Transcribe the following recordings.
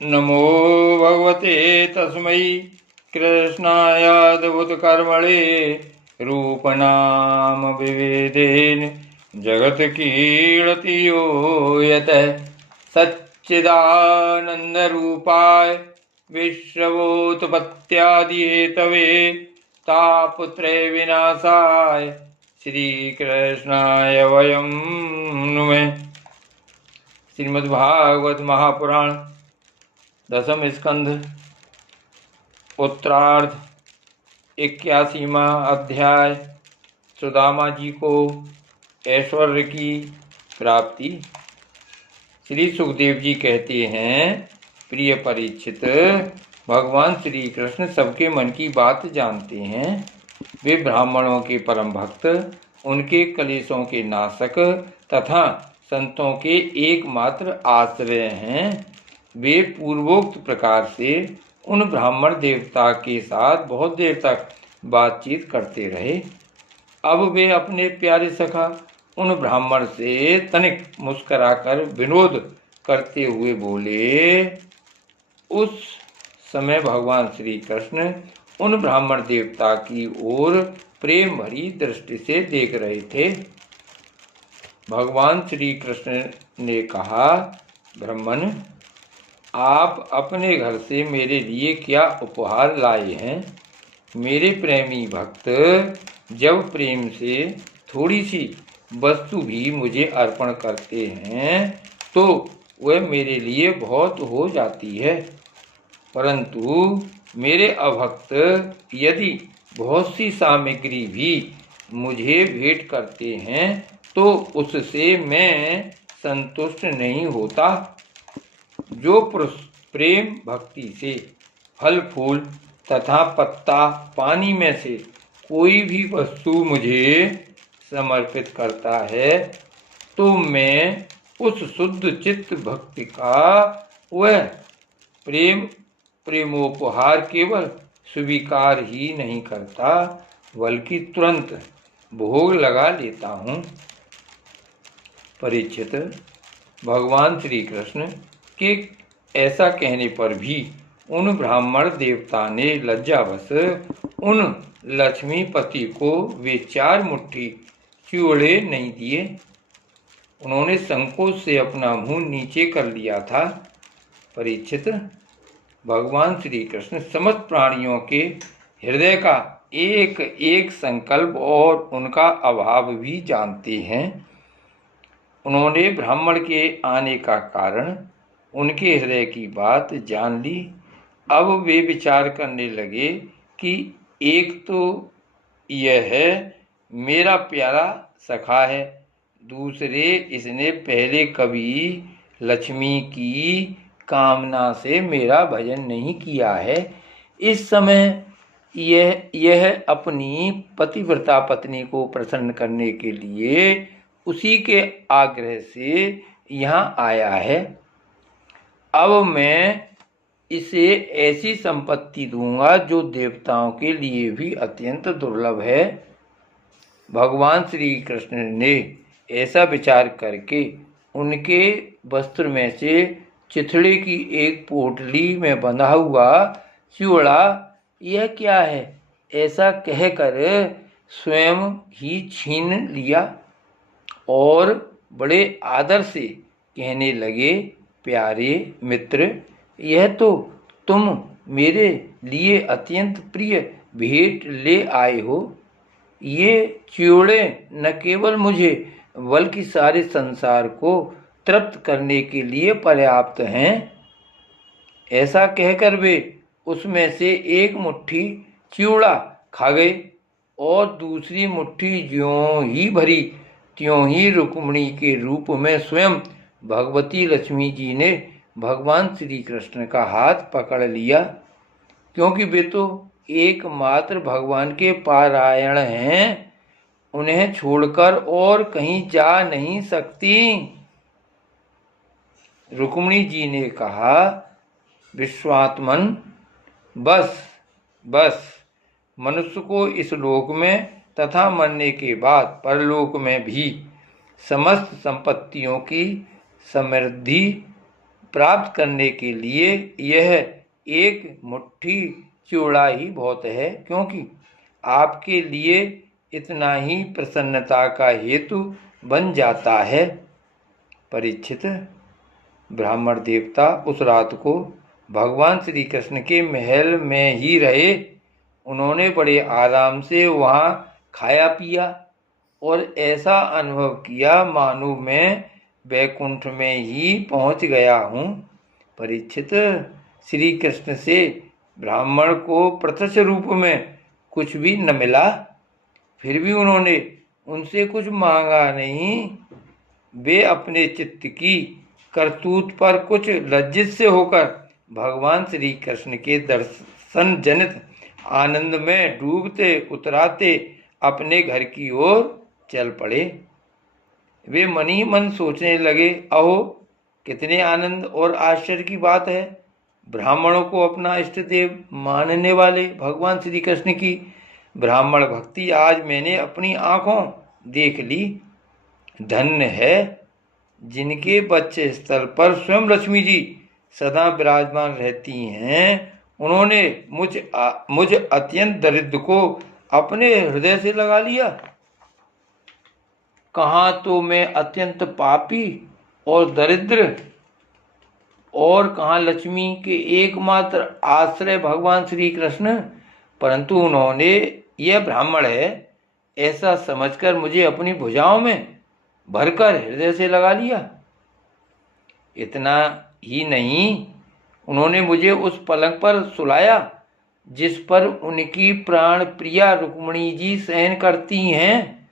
नमो भगवते तस्मै कृष्णायाद्भुतकर्मणे रूपनाम विभेदेन जगत कीर्ति यो यतः सच्चिदानन्दरूपाय विश्वोत्पत्त्यादिहेतवे तापत्रय विनाशाय श्रीकृष्णाय वयं नुमः। श्रीमद्भागवत महापुराण दसम स्कंध उत्तरार्ध 81वां अध्याय। सुदामा जी को ऐश्वर्य की प्राप्ति। श्री सुखदेव जी कहते हैं, प्रिय परीक्षित, भगवान श्री कृष्ण सबके मन की बात जानते हैं। वे ब्राह्मणों के परम भक्त, उनके कलेशों के नाशक तथा संतों के एकमात्र आश्रय हैं। वे पूर्वोक्त प्रकार से उन ब्राह्मण देवता के साथ बहुत देर तक बातचीत करते रहे। अब वे अपने प्यारे सखा उन ब्राह्मण से तनिक मुस्कुराकर विनोद करते हुए बोले। उस समय भगवान श्री कृष्ण उन ब्राह्मण देवता की ओर प्रेम भरी दृष्टि से देख रहे थे। भगवान श्री कृष्ण ने कहा, ब्राह्मण, आप अपने घर से मेरे लिए क्या उपहार लाए हैं? मेरे प्रेमी भक्त जब प्रेम से थोड़ी सी वस्तु भी मुझे अर्पण करते हैं तो वह मेरे लिए बहुत हो जाती है, परंतु मेरे अभक्त यदि बहुत सी सामग्री भी मुझे भेंट करते हैं तो उससे मैं संतुष्ट नहीं होता। जो पुरुष प्रेम भक्ति से फल फूल तथा पत्ता पानी में से कोई भी वस्तु मुझे समर्पित करता है तो मैं उस शुद्ध चित्त भक्ति का वह प्रेमोपहार केवल स्वीकार ही नहीं करता बल्कि तुरंत भोग लगा लेता हूँ। परीक्षित, भगवान श्री कृष्ण के ऐसा कहने पर भी उन ब्राह्मण देवता ने लज्जावश उन लक्ष्मीपति को वे 4 मुट्ठी चिवड़े नहीं दिए। उन्होंने संकोच से अपना मुंह नीचे कर लिया था। परीक्षित, भगवान श्री कृष्ण समस्त प्राणियों के हृदय का एक एक संकल्प और उनका अभाव भी जानते हैं। उन्होंने ब्राह्मण के आने का कारण, उनके हृदय की बात जान ली। अब वे विचार करने लगे कि एक तो यह है मेरा प्यारा सखा है, दूसरे इसने पहले कभी लक्ष्मी की कामना से मेरा भजन नहीं किया है। इस समय यह अपनी पतिव्रता पत्नी को प्रसन्न करने के लिए उसी के आग्रह से यहाँ आया है। अब मैं इसे ऐसी संपत्ति दूंगा जो देवताओं के लिए भी अत्यंत दुर्लभ है। भगवान श्री कृष्ण ने ऐसा विचार करके उनके वस्त्र में से चिथड़े की एक पोटली में बंधा हुआ चिवड़ा, यह क्या है, ऐसा कहकर स्वयं ही छीन लिया और बड़े आदर से कहने लगे, प्यारे मित्र, यह तो तुम मेरे लिए अत्यंत प्रिय भेंट ले आए हो। ये चिवड़े न केवल मुझे बल्कि सारे संसार को तृप्त करने के लिए पर्याप्त हैं। ऐसा कहकर वे उसमें से एक मुट्ठी चिवड़ा खा गए और दूसरी मुट्ठी ज्यों ही भरी त्यों ही रुक्मिणी के रूप में स्वयं भगवती लक्ष्मी जी ने भगवान श्री कृष्ण का हाथ पकड़ लिया, क्योंकि वे तो एकमात्र भगवान के पारायण हैं, उन्हें छोड़कर और कहीं जा नहीं सकती। रुक्मिणी जी ने कहा, विश्वात्मन, बस मनुष्य को इस लोक में तथा मरने के बाद परलोक में भी समस्त संपत्तियों की समृद्धि प्राप्त करने के लिए यह एक मुट्ठी चिवड़ा ही बहुत है, क्योंकि आपके लिए इतना ही प्रसन्नता का हेतु बन जाता है। परीक्षित, ब्राह्मण देवता उस रात को भगवान श्री कृष्ण के महल में ही रहे। उन्होंने बड़े आराम से वहाँ खाया पिया और ऐसा अनुभव किया मानो मैं वैकुंठ में ही पहुँच गया हूँ। परीक्षित, श्री कृष्ण से ब्राह्मण को प्रत्यक्ष रूप में कुछ भी न मिला, फिर भी उन्होंने उनसे कुछ मांगा नहीं। वे अपने चित्त की करतूत पर कुछ लज्जित से होकर भगवान श्री कृष्ण के दर्शन जनित आनंद में डूबते उतराते अपने घर की ओर चल पड़े। वे मन ही मन सोचने लगे, अहो कितने आनंद और आश्चर्य की बात है। ब्राह्मणों को अपना इष्ट देव मानने वाले भगवान श्री कृष्ण की ब्राह्मण भक्ति आज मैंने अपनी आंखों देख ली। धन्य है जिनके बच्चे स्थल पर स्वयं लक्ष्मी जी सदा विराजमान रहती हैं। उन्होंने मुझ अत्यंत दरिद्र को अपने हृदय से लगा लिया। कहाँ तो मैं अत्यंत पापी और दरिद्र, और कहाँ लक्ष्मी के एकमात्र आश्रय भगवान श्री कृष्ण। परंतु उन्होंने यह ब्राह्मण है ऐसा समझकर मुझे अपनी भुजाओं में भरकर हृदय से लगा लिया। इतना ही नहीं, उन्होंने मुझे उस पलंग पर सुलाया जिस पर उनकी प्राण प्रिया रुक्मिणी जी शयन करती हैं,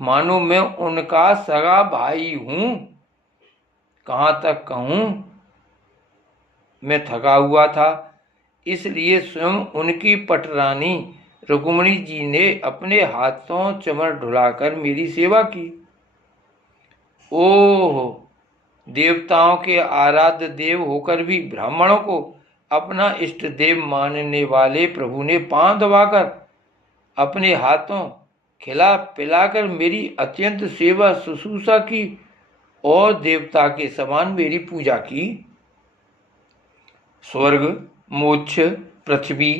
मानो मैं उनका सगा भाई हूँ। कहाँ तक कहूँ, मैं थका हुआ था, इसलिए स्वयं उनकी पटरानी रुक्मिणी जी ने अपने हाथों चमर ढुलाकर मेरी सेवा की। ओह, देवताओं के आराध्य देव होकर भी ब्राह्मणों को अपना इष्ट देव मानने वाले प्रभु ने पांव दबाकर अपने हाथों खिला पिलाकर मेरी अत्यंत सेवा शुश्रूषा की और देवता के समान मेरी पूजा की। स्वर्ग, मोक्ष, पृथ्वी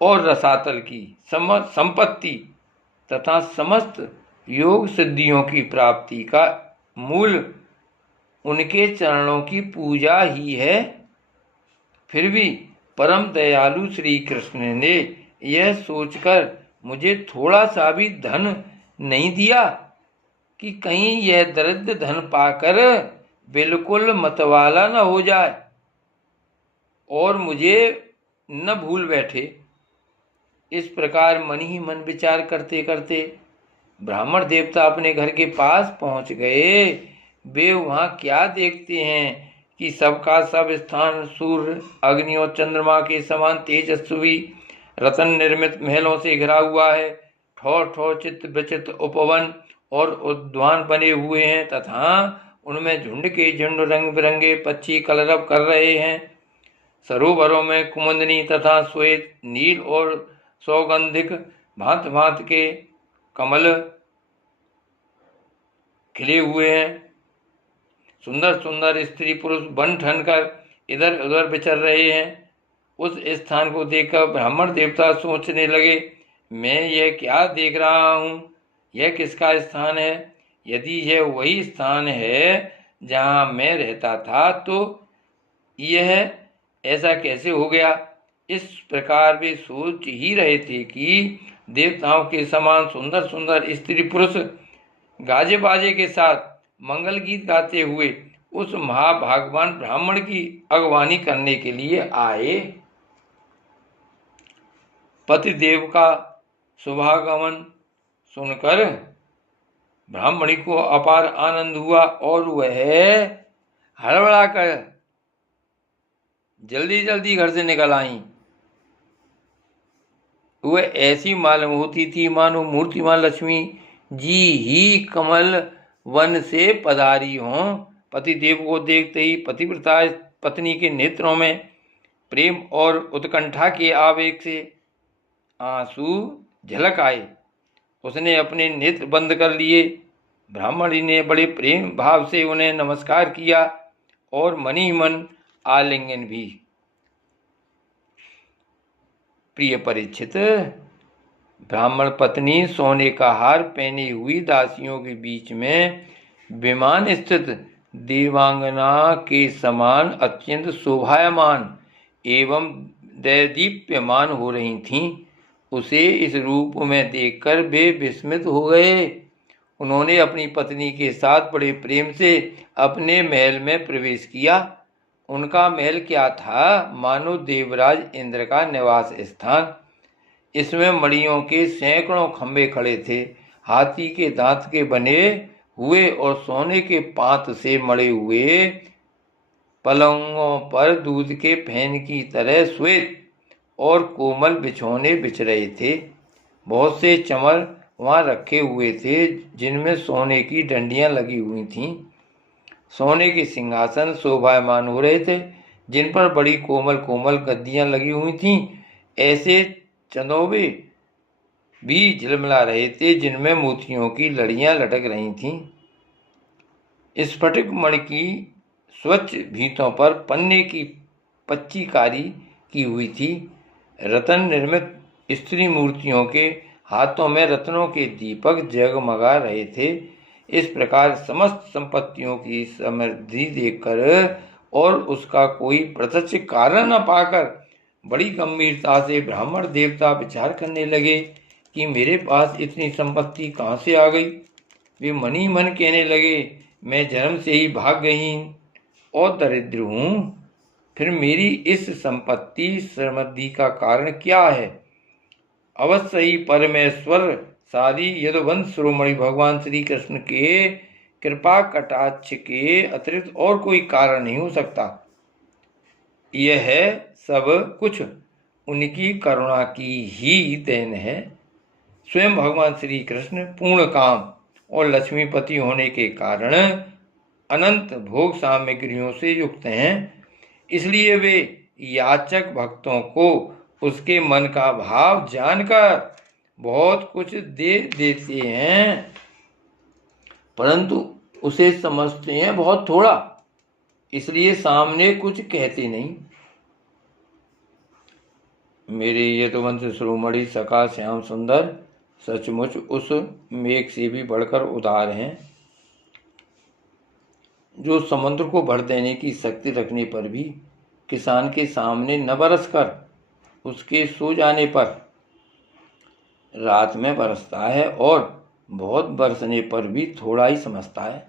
और रसातल की संपत्ति तथा समस्त योग सिद्धियों की प्राप्ति का मूल उनके चरणों की पूजा ही है। फिर भी परम दयालु श्री कृष्ण ने यह सोचकर मुझे थोड़ा सा भी धन नहीं दिया कि कहीं यह दरिद्र धन पाकर बिल्कुल मतवाला न हो जाए और मुझे न भूल बैठे। इस प्रकार मन ही मन विचार करते करते ब्राह्मण देवता अपने घर के पास पहुंच गए। वे वहाँ क्या देखते हैं कि सबका सब स्थान सूर्य, अग्नि और चंद्रमा के समान तेजस्वी रतन निर्मित महलों से घिरा हुआ है। ठोर ठोर चित्र विचित्र उपवन और उद्यान बने हुए हैं तथा उनमें झुंड के झुंड रंग बिरंगे पक्षी कलरव कर रहे हैं। सरोवरों में कुमुदनी तथा श्वेत, नील और सौगंधिक भांत भांत के कमल खिले हुए हैं। सुंदर सुंदर स्त्री पुरुष बन ठन कर इधर उधर विचर रहे हैं। उस स्थान को देखकर ब्राह्मण देवता सोचने लगे, मैं यह क्या देख रहा हूँ, यह किसका स्थान है। यदि यह वही स्थान है जहाँ मैं रहता था तो यह ऐसा कैसे हो गया। इस प्रकार वे सोच ही रहे थे कि देवताओं के समान सुंदर सुंदर स्त्री पुरुष गाजे बाजे के साथ मंगल गीत गाते हुए उस महाभागवान ब्राह्मण की अगवानी करने के लिए आए। पतिदेव का शुभागमन सुनकर ब्राह्मणी को अपार आनंद हुआ और वह हड़बड़ा कर जल्दी जल्दी घर से निकल आई। वह ऐसी मालूम होती थी मानो मूर्तिमान लक्ष्मी जी ही कमल वन से पधारी हों। पति देव को देखते ही पतिव्रता पत्नी के नेत्रों में प्रेम और उत्कंठा के आवेग से आंसू झलक आए। उसने अपने नेत्र बंद कर लिए। ब्राह्मणी ने बड़े प्रेम भाव से उन्हें नमस्कार किया और मन ही मन आलिंगन भी। प्रिय परीक्षित, ब्राह्मण पत्नी सोने का हार पहनी हुई दासियों के बीच में विमान स्थित देवांगना के समान अत्यंत शोभायमान एवं दैदीप्यमान हो रही थीं। उसे इस रूप में देखकर वे विस्मित हो गए। उन्होंने अपनी पत्नी के साथ बड़े प्रेम से अपने महल में प्रवेश किया। उनका महल क्या था, मानो देवराज इंद्र का निवास स्थान। इसमें मड़ियों के सैकड़ों खंभे खड़े थे। हाथी के दांत के बने हुए और सोने के पात से मड़े हुए पलंगों पर दूध के फैन की तरह श्वेत और कोमल बिछौने बिछ रहे थे। बहुत से चमर वहां रखे हुए थे जिनमें सोने की डंडियां लगी हुई थीं। सोने के सिंहासन शोभायमान हो रहे थे जिन पर बड़ी कोमल कोमल गद्दियां लगी हुई थीं। ऐसे चंदोबे भी झिलमिला रहे थे जिनमें मोतियों की लड़ियां लटक रही थीं। स्फटिक मणि की स्वच्छ भीतों पर पन्ने की पच्चीकारी की हुई थी। रतन निर्मित स्त्री मूर्तियों के हाथों में रत्नों के दीपक जगमगा रहे थे। इस प्रकार समस्त संपत्तियों की समृद्धि देखकर और उसका कोई प्रत्यक्ष कारण न पाकर बड़ी गंभीरता से ब्राह्मण देवता विचार करने लगे कि मेरे पास इतनी संपत्ति कहाँ से आ गई। वे मन ही मन कहने लगे, मैं जन्म से ही भाग्यहीन और दरिद्र हूँ, फिर मेरी इस संपत्ति समृद्धि का कारण क्या है। अवश्य ही परमेश्वर सारी यदुवंश शिरोमणि भगवान श्री कृष्ण के कृपा कटाक्ष के अतिरिक्त और कोई कारण नहीं हो सकता। यह सब कुछ उनकी करुणा की ही देन है। स्वयं भगवान श्री कृष्ण पूर्ण काम और लक्ष्मीपति होने के कारण अनंत भोग सामग्रियों से युक्त हैं। इसलिए वे याचक भक्तों को उसके मन का भाव जानकर बहुत कुछ दे देते हैं, परंतु उसे समझते हैं बहुत थोड़ा, इसलिए सामने कुछ कहते नहीं। मेरे यदुवंश शिरोमणि सखा श्याम सुंदर सचमुच उस मेघ से भी बढ़कर उदार हैं जो समुद्र को भर देने की शक्ति रखने पर भी किसान के सामने न बरसकर उसके सो जाने पर रात में बरसता है और बहुत बरसने पर भी थोड़ा ही समझता है।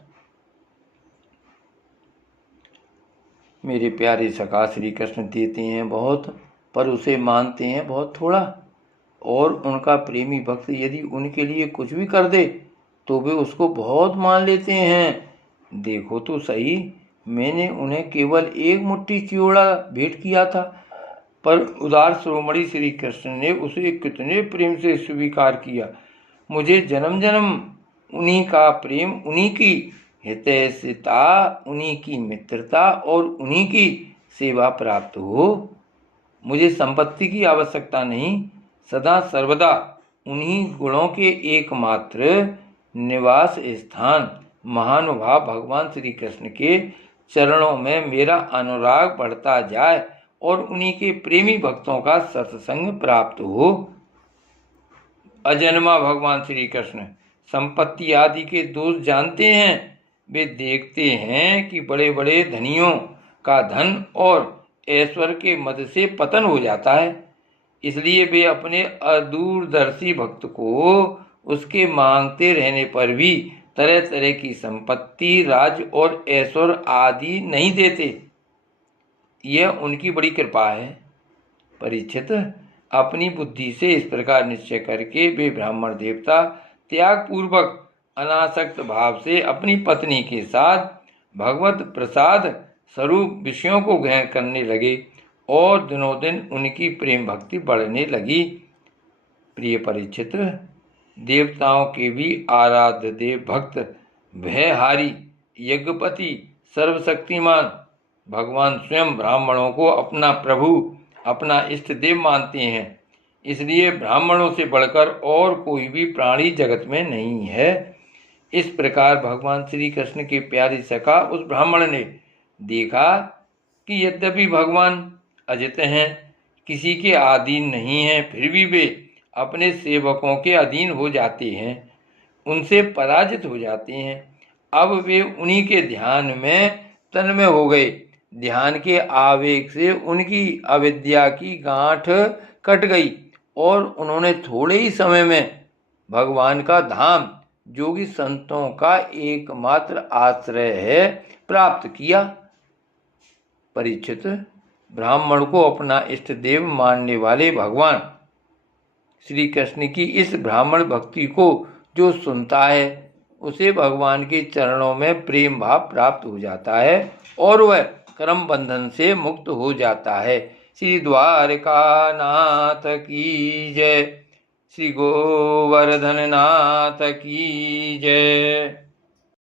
मेरे प्यारे सखा श्री कृष्ण देते हैं बहुत, पर उसे मानते हैं बहुत थोड़ा। और उनका प्रेमी भक्त यदि उनके लिए कुछ भी कर दे तो वे उसको बहुत मान लेते हैं। देखो तो सही, मैंने उन्हें केवल एक मुट्ठी चिवड़ा भेंट किया था, पर उदार शिरोमणि श्री कृष्ण ने उसे कितने प्रेम से स्वीकार किया। मुझे जन्म जन्म उन्हीं का प्रेम, उन्हीं की हितैषिता, उन्हीं की मित्रता और उन्हीं की सेवा प्राप्त हो। मुझे संपत्ति की आवश्यकता नहीं, सदा सर्वदा उन्हीं गुणों के एकमात्र निवास स्थान महानुभाव भगवान श्री कृष्ण के चरणों में मेरा अनुराग बढ़ता जाए और उन्हीं के प्रेमी भक्तों का सत्संग प्राप्त हो। अजन्मा भगवान श्री कृष्ण संपत्ति आदि के दोष जानते हैं। वे देखते हैं कि बड़े बड़े धनियों का धन और ऐश्वर्य के मद से पतन हो जाता है, इसलिए वे अपने अदूरदर्शी भक्त को उसके मांगते रहने पर भी तरह तरह की संपत्ति, राज और ऐश्वर्य आदि नहीं देते। यह उनकी बड़ी कृपा है। परीक्षित, अपनी बुद्धि से इस प्रकार निश्चय करके वे ब्राह्मण देवता त्याग पूर्वक अनासक्त भाव से अपनी पत्नी के साथ भगवत प्रसाद स्वरूप विषयों को ग्रहण करने लगे और दिनों दिन उनकी प्रेम भक्ति बढ़ने लगी। प्रिय परीक्षित, देवताओं के भी आराध्य देव भक्त भयहारी यज्ञपति सर्वशक्तिमान भगवान स्वयं ब्राह्मणों को अपना प्रभु, अपना इष्ट देव मानते हैं। इसलिए ब्राह्मणों से बढ़कर और कोई भी प्राणी जगत में नहीं है। इस प्रकार भगवान श्री कृष्ण के प्यारे सखा उस ब्राह्मण ने देखा कि यद्यपि भगवान अजित हैं, किसी के अधीन नहीं हैं, फिर भी वे अपने सेवकों के अधीन हो जाते हैं, उनसे पराजित हो जाते हैं। अब वे उन्हीं के ध्यान में तन्मय हो गए। ध्यान के आवेग से उनकी अविद्या की गांठ कट गई और उन्होंने थोड़े ही समय में भगवान का धाम, जो कि संतों का एकमात्र आश्रय है, प्राप्त किया। परीक्षित, ब्राह्मण को अपना इष्ट देव मानने वाले भगवान श्री कृष्ण की इस ब्राह्मण भक्ति को जो सुनता है, उसे भगवान के चरणों में प्रेम भाव प्राप्त हो जाता है और वह कर्म बंधन से मुक्त हो जाता है। श्री द्वारका नाथ की जय। श्री गोवर्धन नाथ की जय।